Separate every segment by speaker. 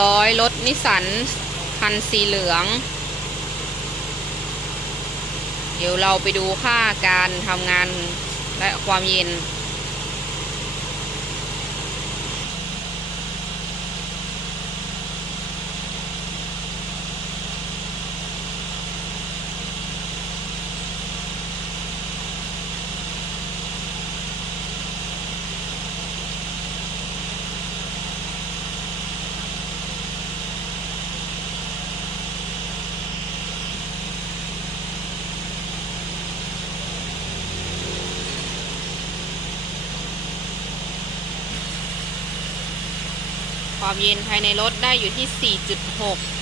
Speaker 1: ร้อยรถนิสสันคันสีเหลือง เดี๋ยวเราไปดูค่าการทำงานและความเย็น ความเย็นภายในรถได้อยู่ที่ 4.6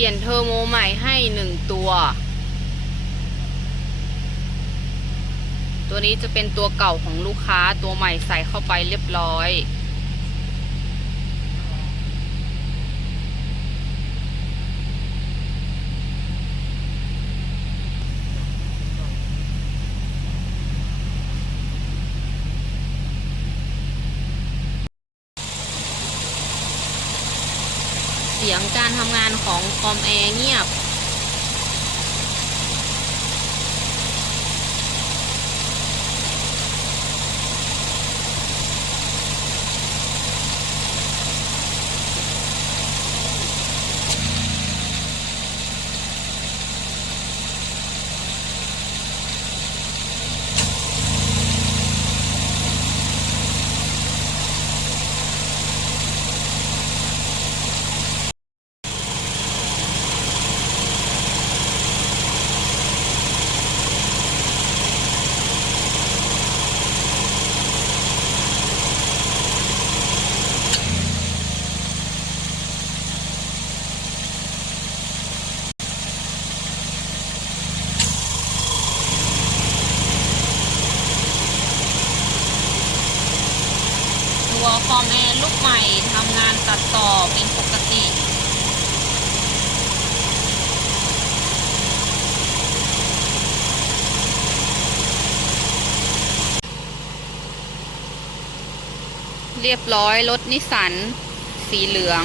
Speaker 1: ปลี่ยนเทอร์โมใหม่ให้หนึ่งตัว ตัวนี้จะเป็นตัวเก่าของลูกค้าตัวใหม่ใส่เข้าไปเรียบร้อย เสียงการทำงานของคอมแอร์เงียบ ตัดต่อเป็นปกติเรียบร้อยรถนิสสัน สีเหลือง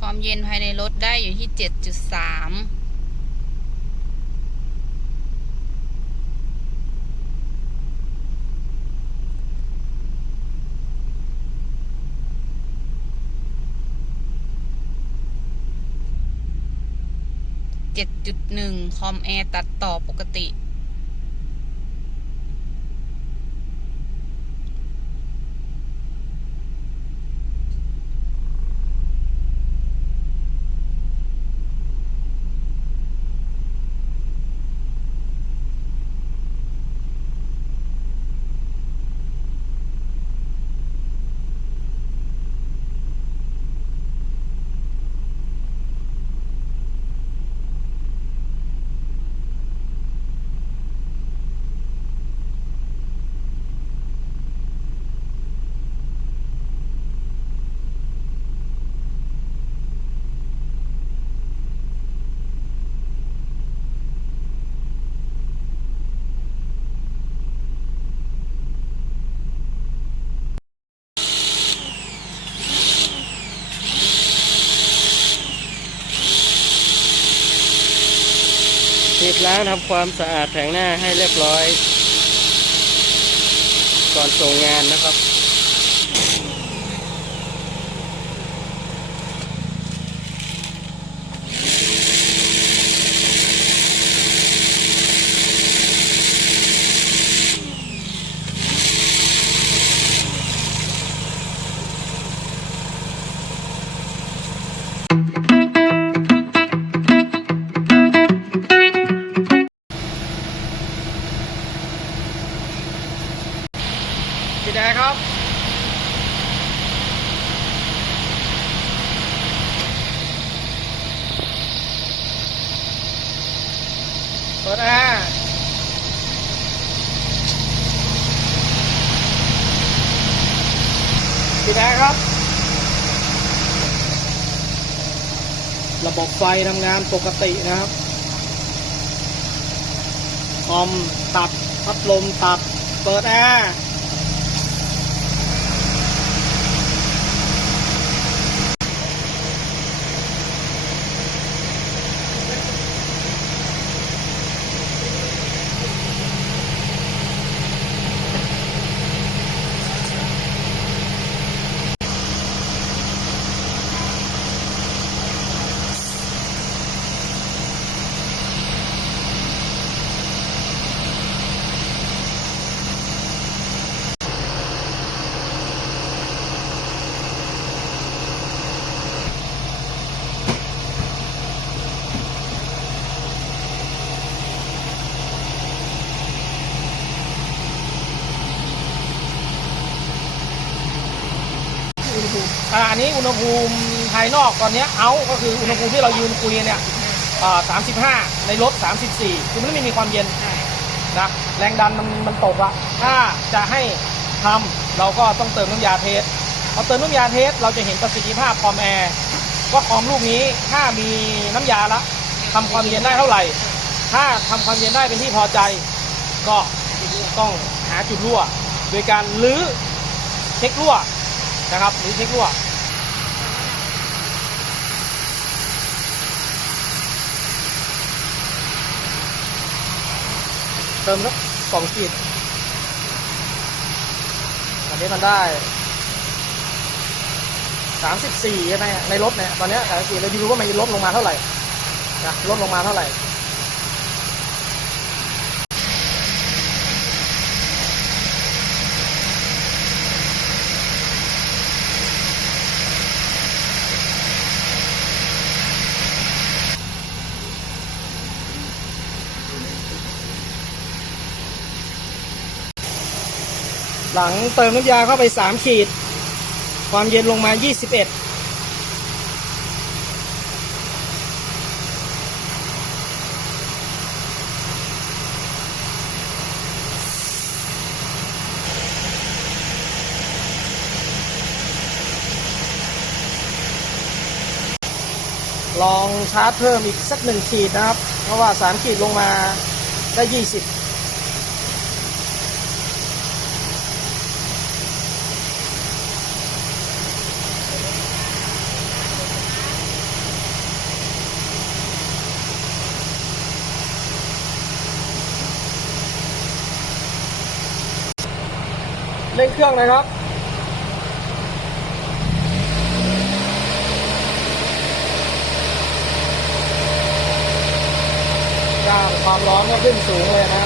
Speaker 1: ความ เย็นภายในรถได้อยู่ที่7.3 7.1 คอมแอร์ตัดต่อปกติ
Speaker 2: ฉีดล้าง ทำความสะอาดแผงหน้าให้เรียบร้อย ก่อนส่งงานนะครับ ทำงานปกตินะครับ คอมตัด พัดลมตัด เปิดแอร์ อ่าอันนี้อุณหภูมิภายนอกตอนเนี้ยเอาก็คืออุณหภูมิที่เรายืนคุยเนี่ยอ่า35ในรถ34คือมันไม่มีความเย็นนะแรงดันมันมันตกอะถ้าจะให้ทำเราก็ต้องเติมน้ำยาเทสพอเติมน้ำยาเทสเราจะเห็นประสิทธิภาพคอมแอร์ว่าคอมลูกนี้ถ้ามีน้ำยาละทำความเย็นได้เท่าไหร่ ถ้าทำความเย็นได้เป็นที่พอใจ ก็ต้องหาจุดรั่ว โดยการลื้อเช็ครั่ว นะครับหรือเช็ครั่วเติมสักสองขีดอันนี้มันได้สามสิบสี่ใช่ไหมในรถเนี่ยตอนนี้สามสิบสี่เราดูว่ามันลดลงมาเท่าไหร่นะลดลงมาเท่าไหร่ หลังเติมน้ำยาเข้าไป 3 ขีด ความเย็นลงมา 21ลองชาร์จเพิ่มอีกสักหนึ่งขีดนะครับ เพราะว่าสามขีดลงมาได้ยี่สิบ เร่งเครื่องเลยครับด้าความร้อนก็ขึ้นสูงเลยนะ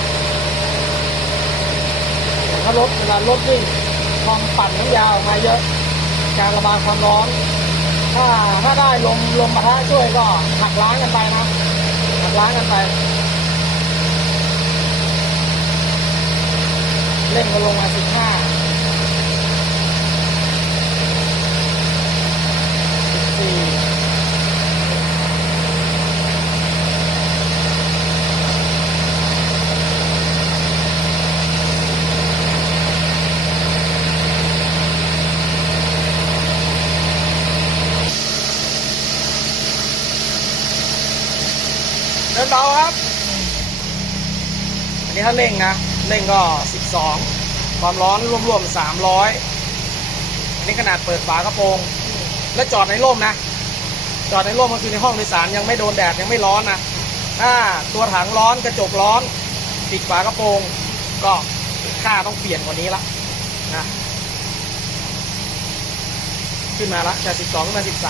Speaker 2: ถ้ารถเวลารถวิ่งความปั่นน้ำยาออกมาเยอะ การระบายความร้อน ถ้าถ้าได้ลมลมปะทะช่วยก็หักล้างกันไปนะหักล้างกันไปเร่งก็ลงมาสิบห้าสิบสี่ เดินเบาครับ อันนี้ถ้าเร่งนะ เร่งก็ 12 ความร้อนรวมๆ 300 อันนี้ขนาดเปิดฝากระโปรง แล้วจอดในร่มนะ จอดในร่มก็คือในห้องโดยสารยังไม่โดนแดดยังไม่ร้อนนะถ้าตัวถังร้อนกระจกร้อนปิดฝากระโปรง ก็ค่าต้องเปลี่ยนกว่านี้ละนะขึ้นมาละจาก 12ขึ้นมา 13ส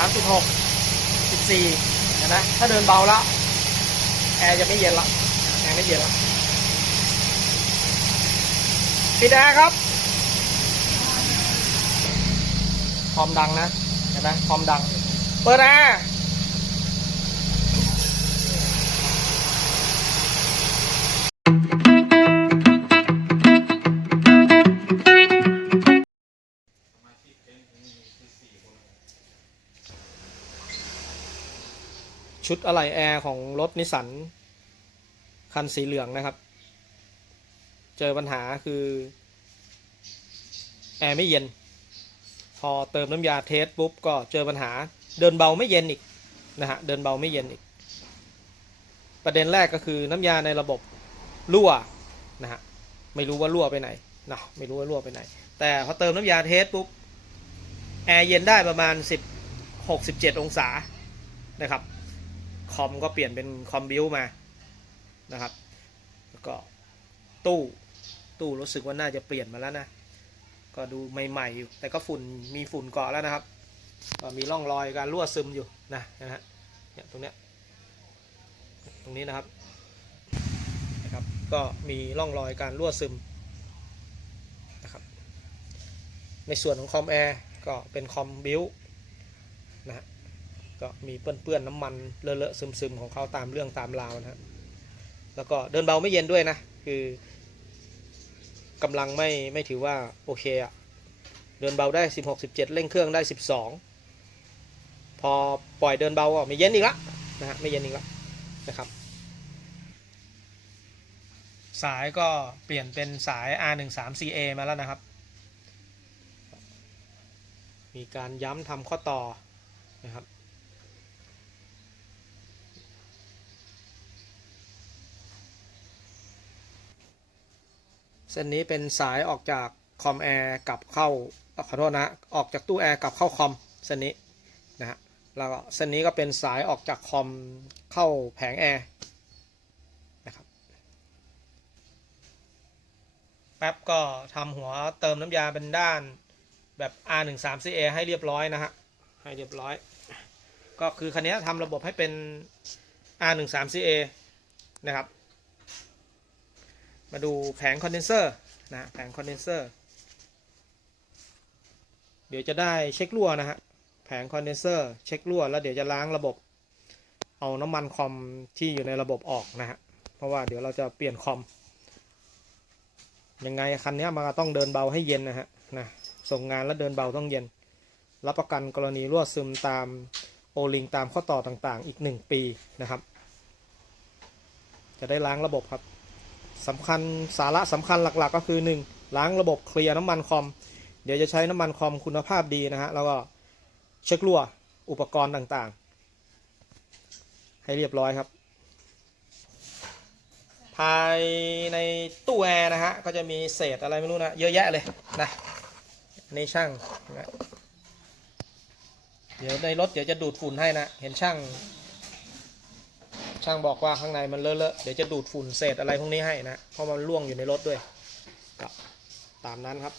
Speaker 2: ามจุดหกสิบสี่เห็นไหมถ้าเดินเบาแล้วแอร์จะไม่เย็นละแอร์ไม่เย็นละ ปิดแอร์ครับคอมดังนะ เห็นไหมคอมดัง เปิดแอร์ชุดอะไหล่แอร์ของรถนิสสันคันสีเหลืองนะครับ จอปัญหาคือ แอร์ไม่เย็น พอเติมน้ำยาเทสปุ๊บก็เจอปัญหา เดินเบาไม่เย็นอีกนะฮะเดินเบาไม่เย็นอีก ประเด็นแรกก็คือน้ำยาในระบบรั่วนะฮะไม่รู้ว่ารั่วไปไหนนะไม่รู้ว่ารั่วไปไหน แต่พอเติมน้ำยาเทสปุ๊บแอร์เย็นได้ประมาณ 10 67 องศานะครับคอมก็เปลี่ยนเป็นคอมบิวมานะครับ แล้วก็ตู้ ตู้รู้สึกว่าน่าจะเปลี่ยนมาแล้วนะ ก็ดูใหม่ๆอยู่ แต่ก็ฝุ่นมีฝุ่นเกาะแล้วนะครับ ก็มีร่องรอยการรั่วซึมอยู่นะนะฮะเนี่ยตรงเนี้ยตรงนี้นะครับนะครับ ก็มีร่องรอยการรั่วซึมนะครับในส่วนของคอมแอร์ก็เป็นคอมบิวนะฮะก็มีเปื้อนๆน้ำมันเลอะๆซึมๆของเขาตามเรื่องตามราวนะฮะแล้วก็เดินเบาไม่เย็นด้วยนะ คือ กำลังไม่ไม่ถือว่าโอเคอะเดินเบาได้ 16 17 เร่งเครื่องได้ 12 พอปล่อยเดินเบาก็ไม่เย็นอีกละนะฮะไม่เย็นอีกละนะครับ สายก็เปลี่ยนเป็นสาย R13CA มาแล้วนะครับ มีการย้ำทำข้อต่อนะครับ เส้นนี้เป็นสายออกจากคอมแอร์กลับเข้าเอ่อขอโทษนะออกจากตู้แอร์กลับเข้าคอมเส้นนี้นะฮะแล้วก็เส้นนี้ก็เป็นสายออกจากคอมเข้าแผงแอร์นะครับแป๊บก็ทำหัวเติมน้ำยาเป็นด้านแบบ R13CA ให้เรียบร้อยนะฮะให้เรียบร้อย ก็คือคันนี้ทำระบบให้เป็น R13CA นะครับ มาดูแผงคอนเดนเซอร์นะแผงคอนเดนเซอร์ เดี๋ยวจะได้เช็ครั่วนะฮะ แผงคอนเดนเซอร์เช็ครั่วแล้วเดี๋ยวจะล้างระบบ เอาน้ำมันคอมที่อยู่ในระบบออกนะฮะ เพราะว่าเดี๋ยวเราจะเปลี่ยนคอม ยังไงคันนี้มันก็ต้องเดินเบาให้เย็นนะฮะนะส่งงานแล้วเดินเบาต้องเย็น รับประกันกรณีรั่วซึมตามโอลิงตามข้อต่อต่างๆ อีก 1 ปีนะครับ จะได้ล้างระบบครับ สำคัญสาระสำคัญหลักๆ ก็คือ 1. ล้างระบบเคลียร์น้ำมันคอม เดี๋ยวจะใช้น้ำมันคอมคุณภาพดีนะฮะ แล้วก็เช็ครั่วอุปกรณ์ต่างๆ ให้เรียบร้อยครับ ภายในตู้แอร์นะฮะ ก็จะมีเศษอะไรไม่รู้นะ เยอะแยะเลยนะอันช่างนะเดี๋ยวในรถเดี๋ยวจะดูดฝุ่นให้นะ เห็นช่าง ช่างบอกว่าข้างในมันเลอะๆเดี๋ยวจะดูดฝุ่นเศษอะไรพวกนี้ให้นะ เพราะมันร่วงอยู่ในรถด้วยก็ตามนั้นครับ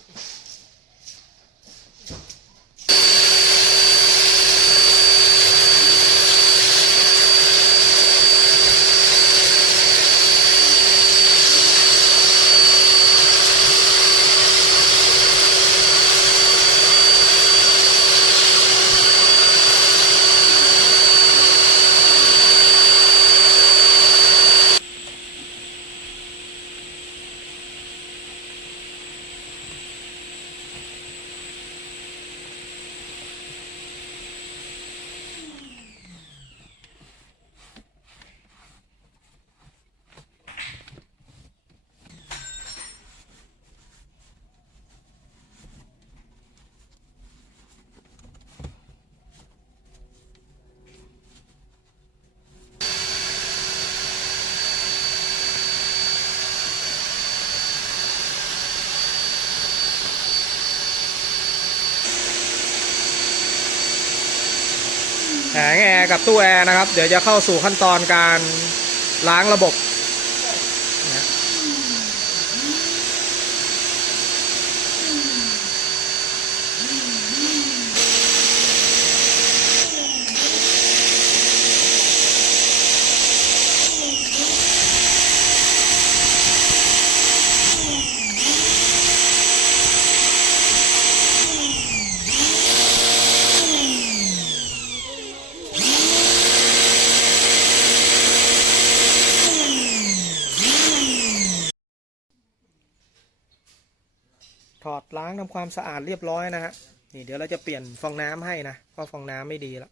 Speaker 2: ร์กับตู้แอร์นะครับ เดี๋ยวจะเข้าสู่ขั้นตอนการล้างระบบนะถอดล้างทำความสะอาดเรียบร้อยนะฮะนี่เดี๋ยวเราจะเปลี่ยนฟองน้ำให้นะเพราะฟองน้ำไม่ดีแล้ว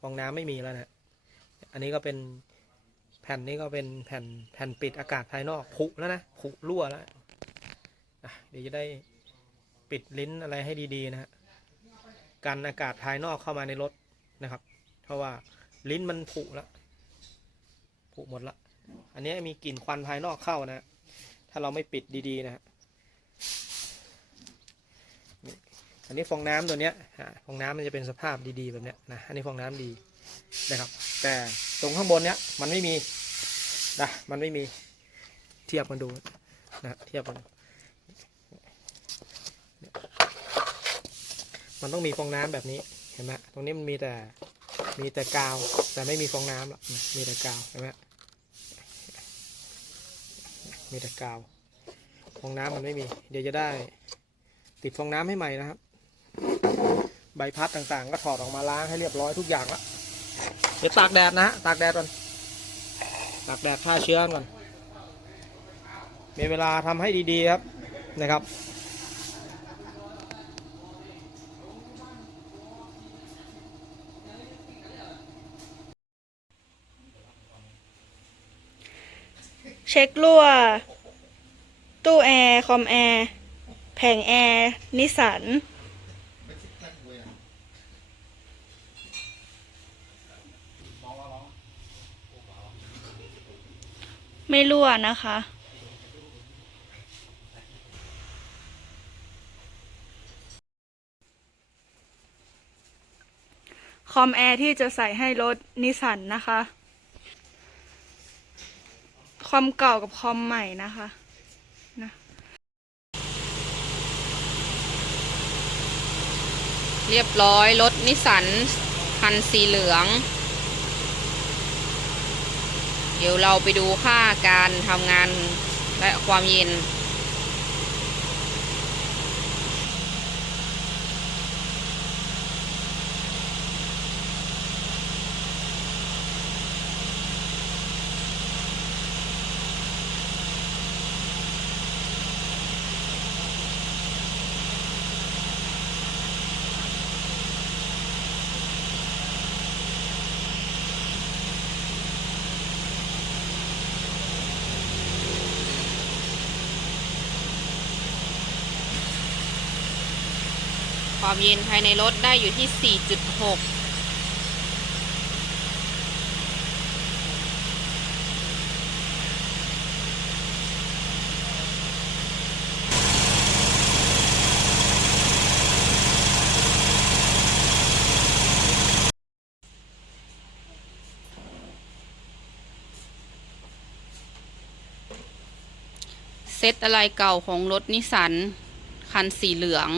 Speaker 2: ฟองน้ำไม่มีแล้วนะอันนี้ก็เป็นแผ่นนี้ก็เป็นแผ่นแผ่นปิดอากาศภายนอกผุแล้วนะผุรั่วแล้วเดี๋ยวจะได้ปิดลิ้นอะไรให้ดีๆนะฮะกันอากาศภายนอกเข้ามาในรถนะครับ เพราะว่าลิ้นมันผุแล้วผุหมดละอันนี้มีกลิ่นควันภายนอกเข้านะ ถ้าเราไม่ปิดดีๆนะฮะ อันนี้ฟองน้ำตัวเนี้ยฟองน้ำมันจะเป็นสภาพดีๆแบบเนี้ยนะอันนี้ฟองน้ำดีนะครับ แต่ตรงข้างบนเนี้ยมันไม่มีนะมันไม่มีเทียบกันดูนะเทียบกันมันต้องมีฟองน้ำแบบนี้เห็นไหมตรงนี้มันมีแต่มีแต่กาว แต่ไม่มีฟองน้ำหรอกมีแต่กาวเห็นไหมมีแต่กาว ฟองน้ำมันไม่มี เดี๋ยวจะได้ ติดฟองน้ำให้ใหม่นะครับ ใบพัดต่างๆ ก็ถอดออกมาล้างให้เรียบร้อยทุกอย่างละเดี๋ยวตากแดดนะฮะตากแดดก่อนตากแดดฆ่าเชื้อก่อนมีเวลาทำให้ดีๆครับนะครับ
Speaker 3: เช็ครั่ว ตู้แอร์ คอมแอร์ แผงแอร์ นิสสัน ไม่รั่วนะคะ คอมแอร์ที่จะใส่ให้รถนิสสันนะคะ คอมเก่ากับคอมใหม่นะคะ
Speaker 1: เรียบร้อยรถนิสสันคันสีเหลือง เดี๋ยวเราไปดูค่าการทำงานและความเย็น ความเย็นภายในรถได้อยู่ที่ 4.6เซตอะไรเก่าของรถนิสสันคันสีเหลือง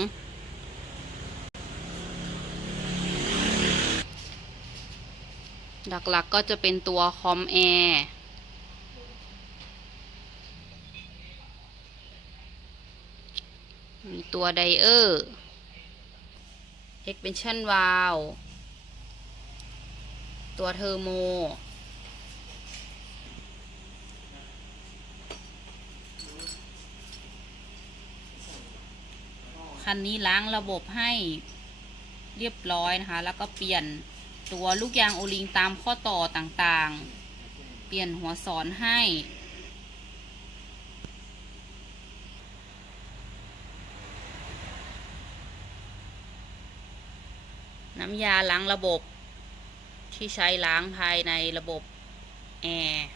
Speaker 1: หลักๆก็จะเป็นตัวคอมแอร์มีตัวไดเออร์ expansion valve ตัวเทอร์โม คันนี้ล้างระบบให้เรียบร้อยนะคะ แล้วก็เปลี่ยน ตัวลูกยางโอลิงตามข้อต่อต่างๆ เปลี่ยนหัวสอนให้ น้ำยาล้างระบบที่ใช้ล้างภายในระบบแอร์